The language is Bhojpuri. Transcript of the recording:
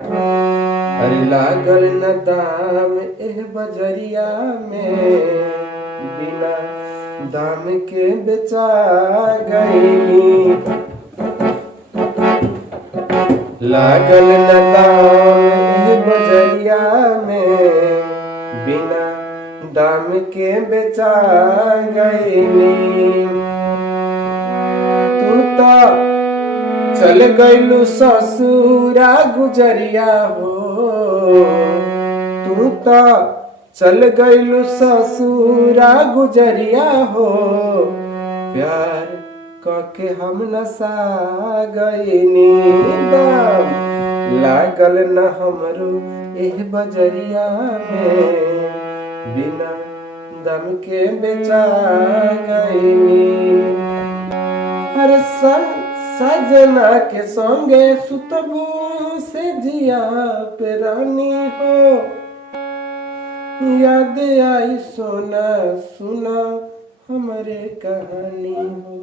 अरे लागल न दाम एह बजरिया में, बिना दाम के बेचा गईनी। लागल न दाम एह बजरिया में, बिना दाम के बेचा गईनी। तू तो चल गईलू ससुरा गुजरिया हो, तू तो चल गईलू ससुरा गुजरिया हो। प्यार कके हम नसा गईनी, दाम लागल न हमरो एह बजरिया में, बिना दम के बेचा गईनी। हर सजना के संगे सुतबू से जिया पे रानी हो, याद आई सोना सुना हमरे कहानी हो।